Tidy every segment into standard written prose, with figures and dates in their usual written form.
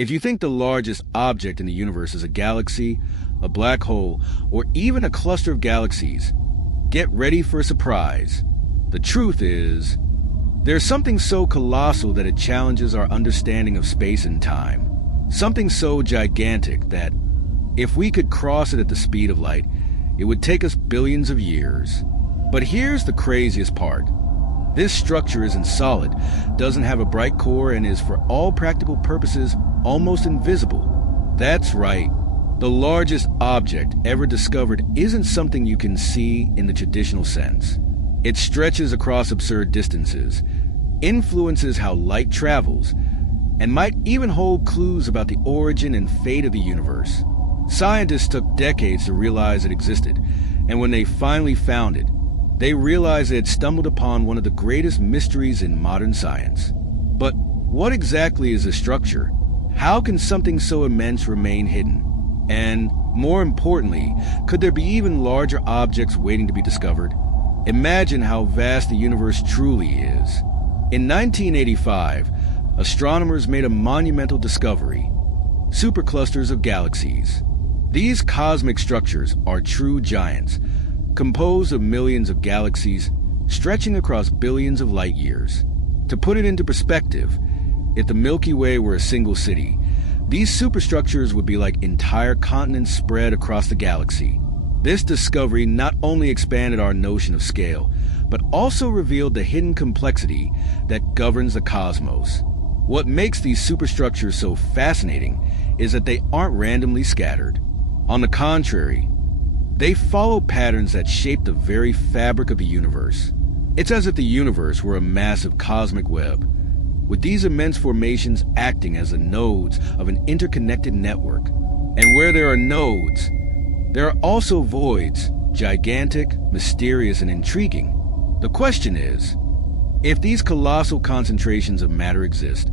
If you think the largest object in the universe is a galaxy, a black hole, or even a cluster of galaxies, get ready for a surprise. The truth is, there's something so colossal that it challenges our understanding of space and time. Something so gigantic that, if we could cross it at the speed of light, it would take us billions of years. But here's the craziest part. This structure isn't solid, doesn't have a bright core, and is, for all practical purposes, almost invisible. That's right. The largest object ever discovered isn't something you can see in the traditional sense. It stretches across absurd distances, influences how light travels, and might even hold clues about the origin and fate of the universe. Scientists took decades to realize it existed, and when they finally found it, they realized they had stumbled upon one of the greatest mysteries in modern science. But what exactly is a structure? How can something so immense remain hidden? And, more importantly, could there be even larger objects waiting to be discovered? Imagine how vast the universe truly is. In 1985, astronomers made a monumental discovery: superclusters of galaxies. These cosmic structures are true giants, composed of millions of galaxies stretching across billions of light years. To put it into perspective, if the Milky Way were a single city, these superstructures would be like entire continents spread across the galaxy. This discovery not only expanded our notion of scale, but also revealed the hidden complexity that governs the cosmos. What makes these superstructures so fascinating is that they aren't randomly scattered. On the contrary, they follow patterns that shape the very fabric of the universe. It's as if the universe were a massive cosmic web, with these immense formations acting as the nodes of an interconnected network. And where there are nodes, there are also voids, gigantic, mysterious, and intriguing. The question is, if these colossal concentrations of matter exist,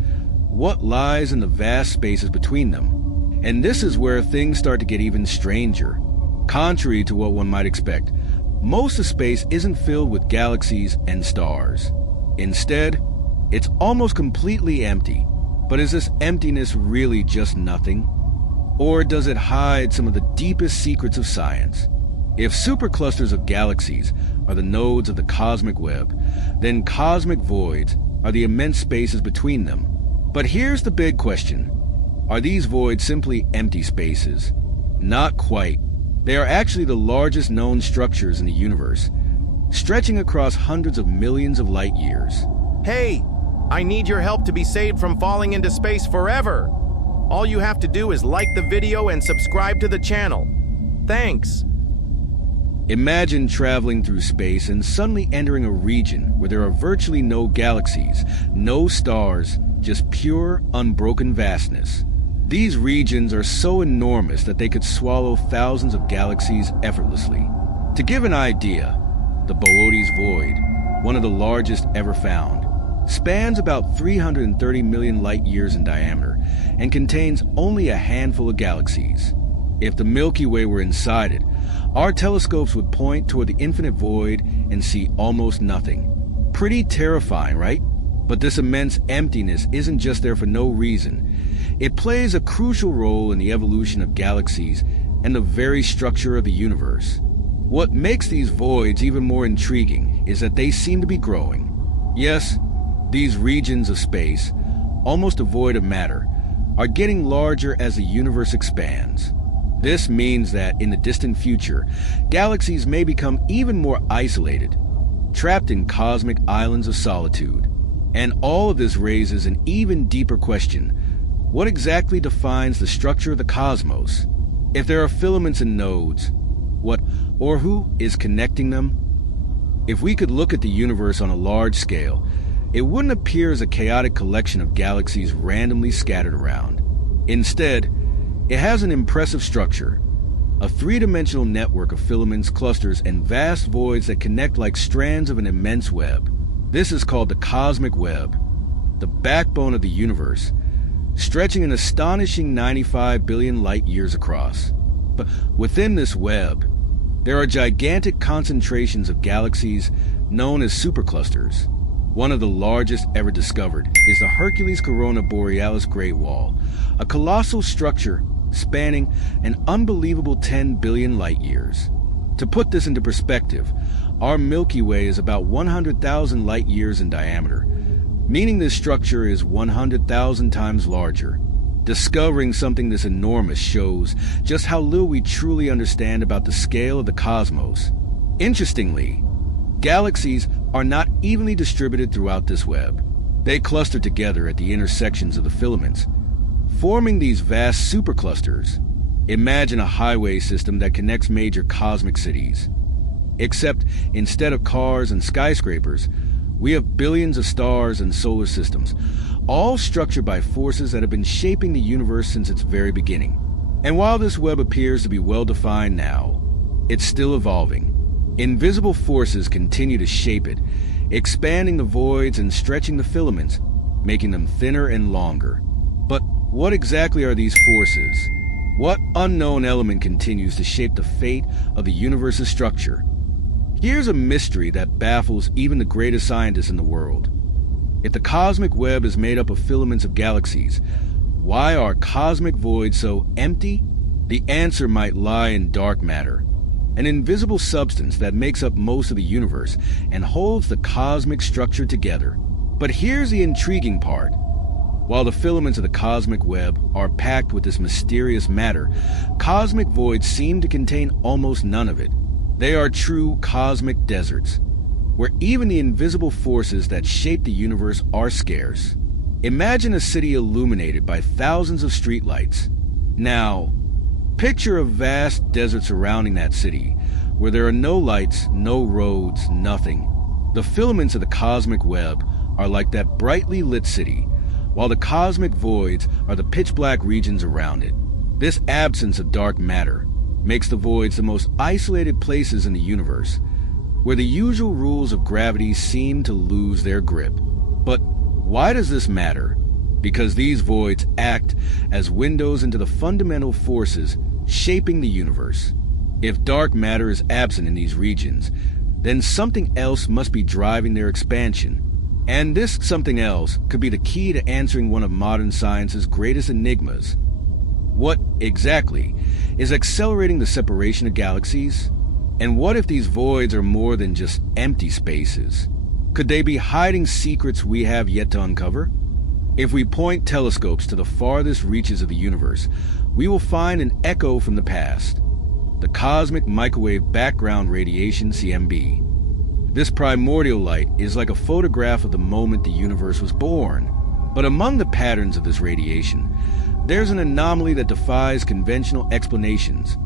what lies in the vast spaces between them? And this is where things start to get even stranger. Contrary to what one might expect, most of space isn't filled with galaxies and stars. Instead, it's almost completely empty. But is this emptiness really just nothing? Or does it hide some of the deepest secrets of science? If superclusters of galaxies are the nodes of the cosmic web, then cosmic voids are the immense spaces between them. But here's the big question. Are these voids simply empty spaces? Not quite. They are actually the largest known structures in the universe, stretching across hundreds of millions of light years. Hey, I need your help to be saved from falling into space forever. All you have to do is like the video and subscribe to the channel. Thanks. Imagine traveling through space and suddenly entering a region where there are virtually no galaxies, no stars, just pure, unbroken vastness. These regions are so enormous that they could swallow thousands of galaxies effortlessly. To give an idea, the Boötes Void, one of the largest ever found, spans about 330 million light years in diameter and contains only a handful of galaxies. If the Milky Way were inside it, our telescopes would point toward the infinite void and see almost nothing. Pretty terrifying, right? But this immense emptiness isn't just there for no reason. It plays a crucial role in the evolution of galaxies and the very structure of the universe. What makes these voids even more intriguing is that they seem to be growing. Yes, these regions of space, almost devoid of matter, are getting larger as the universe expands. This means that in the distant future, galaxies may become even more isolated, trapped in cosmic islands of solitude. And all of this raises an even deeper question. What exactly defines the structure of the cosmos? If there are filaments and nodes, what or who is connecting them? If we could look at the universe on a large scale, it wouldn't appear as a chaotic collection of galaxies randomly scattered around. Instead, it has an impressive structure, a three-dimensional network of filaments, clusters, and vast voids that connect like strands of an immense web. This is called the cosmic web, the backbone of the universe, stretching an astonishing 95 billion light years across. But within this web, there are gigantic concentrations of galaxies known as superclusters. One of the largest ever discovered is the Hercules Corona Borealis Great Wall, a colossal structure spanning an unbelievable 10 billion light years. To put this into perspective, our Milky Way is about 100,000 light years in diameter, meaning this structure is 100,000 times larger. Discovering something this enormous shows just how little we truly understand about the scale of the cosmos. Interestingly, galaxies are not evenly distributed throughout this web. They cluster together at the intersections of the filaments, forming these vast superclusters. Imagine a highway system that connects major cosmic cities. Except instead of cars and skyscrapers, we have billions of stars and solar systems, all structured by forces that have been shaping the universe since its very beginning. And while this web appears to be well-defined now, it's still evolving. Invisible forces continue to shape it, expanding the voids and stretching the filaments, making them thinner and longer. But what exactly are these forces? What unknown element continues to shape the fate of the universe's structure? Here's a mystery that baffles even the greatest scientists in the world. If the cosmic web is made up of filaments of galaxies, why are cosmic voids so empty? The answer might lie in dark matter, an invisible substance that makes up most of the universe and holds the cosmic structure together. But here's the intriguing part. While the filaments of the cosmic web are packed with this mysterious matter, cosmic voids seem to contain almost none of it. They are true cosmic deserts, where even the invisible forces that shape the universe are scarce. Imagine a city illuminated by thousands of streetlights. Now, picture a vast desert surrounding that city, where there are no lights, no roads, nothing. The filaments of the cosmic web are like that brightly lit city, while the cosmic voids are the pitch-black regions around it. This absence of dark matter makes the voids the most isolated places in the universe, where the usual rules of gravity seem to lose their grip. But why does this matter? Because these voids act as windows into the fundamental forces shaping the universe. If dark matter is absent in these regions, then something else must be driving their expansion. And this something else could be the key to answering one of modern science's greatest enigmas. What, exactly, is accelerating the separation of galaxies? And what if these voids are more than just empty spaces? Could they be hiding secrets we have yet to uncover? If we point telescopes to the farthest reaches of the universe, we will find an echo from the past: the cosmic microwave background radiation, CMB. This primordial light is like a photograph of the moment the universe was born. But among the patterns of this radiation, there's an anomaly that defies conventional explanations.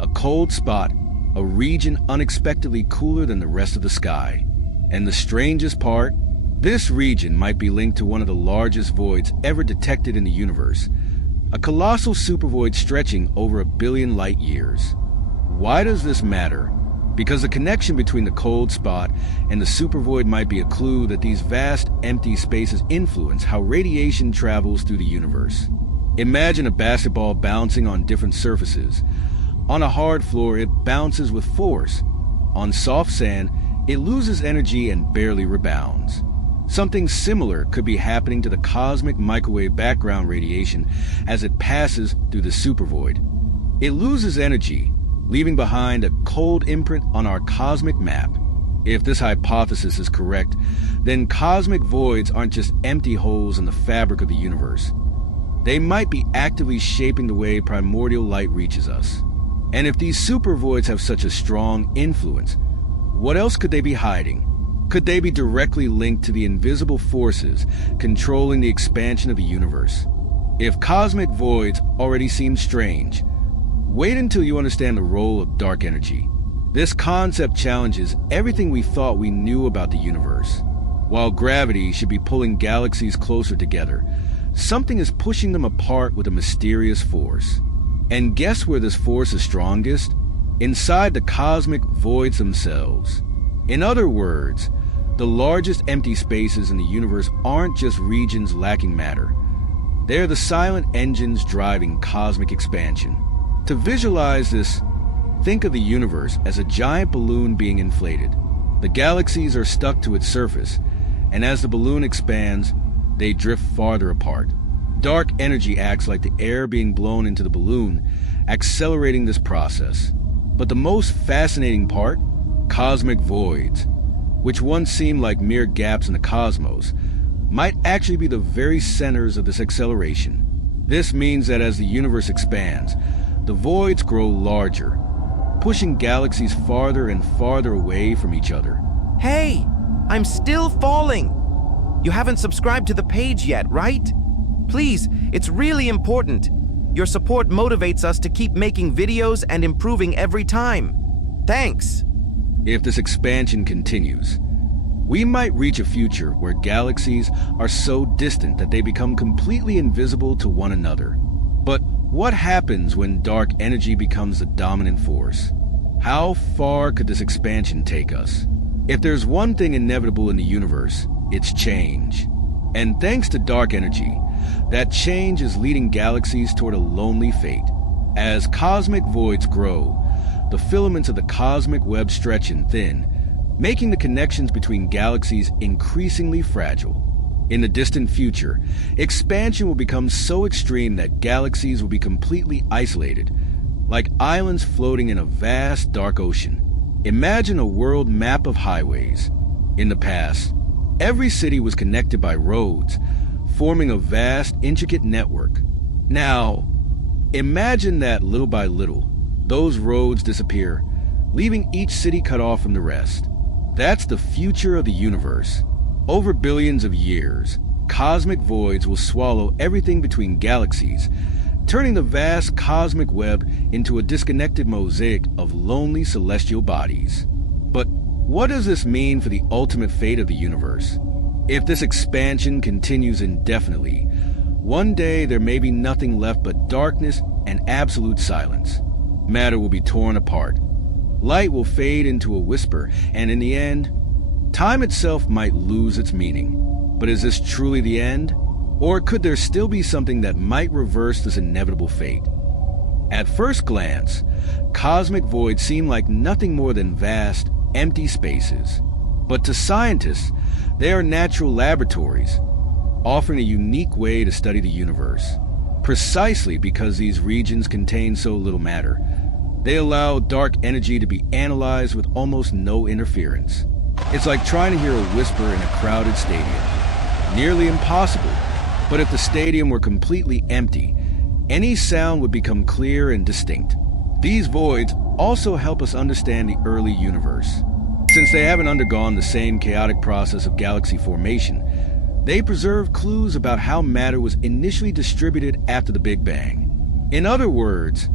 A cold spot, a region unexpectedly cooler than the rest of the sky. And the strangest part, this region might be linked to one of the largest voids ever detected in the universe, a colossal supervoid stretching over 1 billion light years. Why does this matter? Because the connection between the cold spot and the supervoid might be a clue that these vast, empty spaces influence how radiation travels through the universe. Imagine a basketball bouncing on different surfaces. On a hard floor, it bounces with force. On soft sand, it loses energy and barely rebounds. Something similar could be happening to the cosmic microwave background radiation as it passes through the supervoid. It loses energy, leaving behind a cold imprint on our cosmic map. If this hypothesis is correct, then cosmic voids aren't just empty holes in the fabric of the universe. They might be actively shaping the way primordial light reaches us. And if these supervoids have such a strong influence, what else could they be hiding? Could they be directly linked to the invisible forces controlling the expansion of the universe? If cosmic voids already seem strange, wait until you understand the role of dark energy. This concept challenges everything we thought we knew about the universe. While gravity should be pulling galaxies closer together, something is pushing them apart with a mysterious force. And guess where this force is strongest? Inside the cosmic voids themselves. In other words, the largest empty spaces in the universe aren't just regions lacking matter. They're the silent engines driving cosmic expansion. To visualize this, think of the universe as a giant balloon being inflated. The galaxies are stuck to its surface, and as the balloon expands, they drift farther apart. Dark energy acts like the air being blown into the balloon, accelerating this process. But the most fascinating part? Cosmic voids, which once seemed like mere gaps in the cosmos, might actually be the very centers of this acceleration. This means that as the universe expands, the voids grow larger, pushing galaxies farther and farther away from each other. Hey, I'm still falling. You haven't subscribed to the page yet, right? Please, it's really important. Your support motivates us to keep making videos and improving every time. Thanks. If this expansion continues, we might reach a future where galaxies are so distant that they become completely invisible to one another. But what happens when dark energy becomes the dominant force? How far could this expansion take us? If there's one thing inevitable in the universe, it's change. And thanks to dark energy, that change is leading galaxies toward a lonely fate. As cosmic voids grow, the filaments of the cosmic web stretch and thin, making the connections between galaxies increasingly fragile. In the distant future, expansion will become so extreme that galaxies will be completely isolated, like islands floating in a vast dark ocean. Imagine a world map of highways. In the past, every city was connected by roads, forming a vast, intricate network. Now, imagine that little by little, those roads disappear, leaving each city cut off from the rest. That's the future of the universe. Over billions of years, cosmic voids will swallow everything between galaxies, turning the vast cosmic web into a disconnected mosaic of lonely celestial bodies. But what does this mean for the ultimate fate of the universe? If this expansion continues indefinitely, one day there may be nothing left but darkness and absolute silence. Matter will be torn apart. Light will fade into a whisper, and in the end, time itself might lose its meaning. But is this truly the end? Or could there still be something that might reverse this inevitable fate? At first glance, cosmic voids seem like nothing more than vast, empty spaces. But to scientists, they are natural laboratories, offering a unique way to study the universe. Precisely because these regions contain so little matter, they allow dark energy to be analyzed with almost no interference. It's like trying to hear a whisper in a crowded stadium. Nearly impossible, but if the stadium were completely empty, any sound would become clear and distinct. These voids also help us understand the early universe. Since they haven't undergone the same chaotic process of galaxy formation, they preserve clues about how matter was initially distributed after the Big Bang. In other words,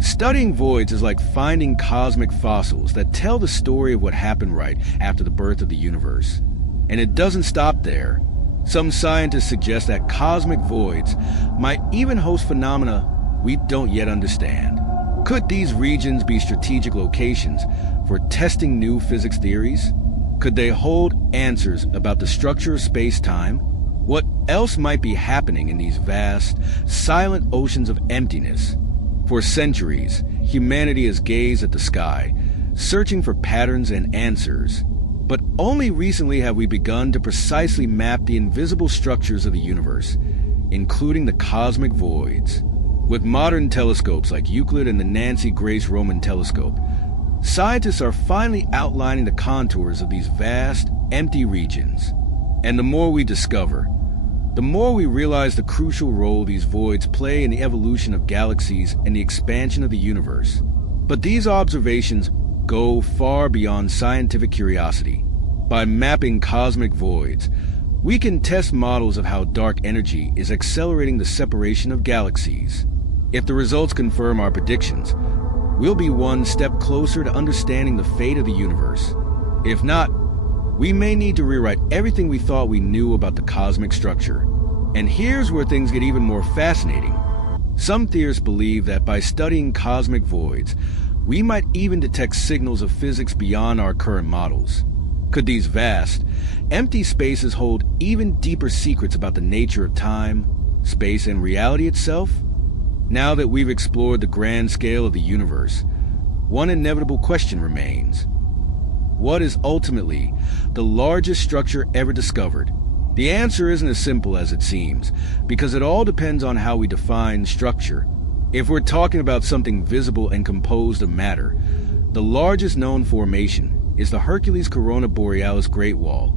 studying voids is like finding cosmic fossils that tell the story of what happened right after the birth of the universe. And it doesn't stop there. Some scientists suggest that cosmic voids might even host phenomena we don't yet understand. Could these regions be strategic locations for testing new physics theories? Could they hold answers about the structure of space-time? What else might be happening in these vast, silent oceans of emptiness? For centuries, humanity has gazed at the sky, searching for patterns and answers. But only recently have we begun to precisely map the invisible structures of the universe, including the cosmic voids. With modern telescopes like Euclid and the Nancy Grace Roman Telescope, scientists are finally outlining the contours of these vast, empty regions. And the more we discover, the more we realize the crucial role these voids play in the evolution of galaxies and the expansion of the universe. But these observations go far beyond scientific curiosity. By mapping cosmic voids, we can test models of how dark energy is accelerating the separation of galaxies. If the results confirm our predictions, we'll be one step closer to understanding the fate of the universe. If not, we may need to rewrite everything we thought we knew about the cosmic structure. And here's where things get even more fascinating. Some theorists believe that by studying cosmic voids, we might even detect signals of physics beyond our current models. Could these vast, empty spaces hold even deeper secrets about the nature of time, space, and reality itself? Now that we've explored the grand scale of the universe, one inevitable question remains. what is ultimately the largest structure ever discovered? The answer isn't as simple as it seems, because it all depends on how we define structure. If we're talking about something visible and composed of matter, the largest known formation is the Hercules Corona Borealis Great Wall,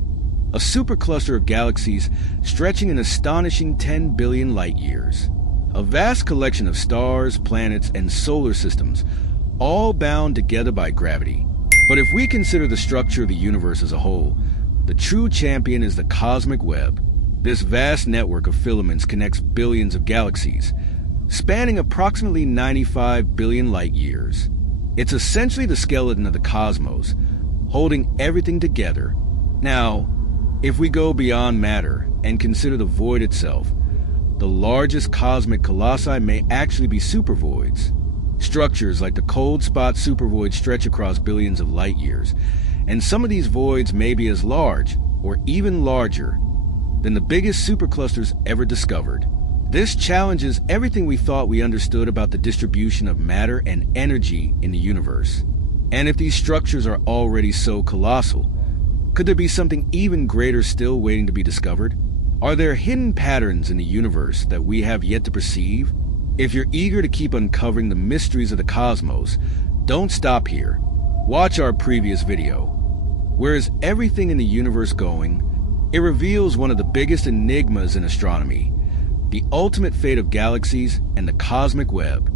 a supercluster of galaxies stretching an astonishing 10 billion light-years. A vast collection of stars, planets, and solar systems, all bound together by gravity. But if we consider the structure of the universe as a whole, the true champion is the cosmic web. This vast network of filaments connects billions of galaxies, spanning approximately 95 billion light-years. It's essentially the skeleton of the cosmos, holding everything together. Now, if we go beyond matter and consider the void itself, the largest cosmic colossi may actually be supervoids. Structures like the cold spot supervoid stretch across billions of light-years, and some of these voids may be as large, or even larger, than the biggest superclusters ever discovered. This challenges everything we thought we understood about the distribution of matter and energy in the universe. And if these structures are already so colossal, could there be something even greater still waiting to be discovered? Are there hidden patterns in the universe that we have yet to perceive? If you're eager to keep uncovering the mysteries of the cosmos, don't stop here. Watch our previous video. Where is everything in the universe going? It reveals one of the biggest enigmas in astronomy, the ultimate fate of galaxies and the cosmic web.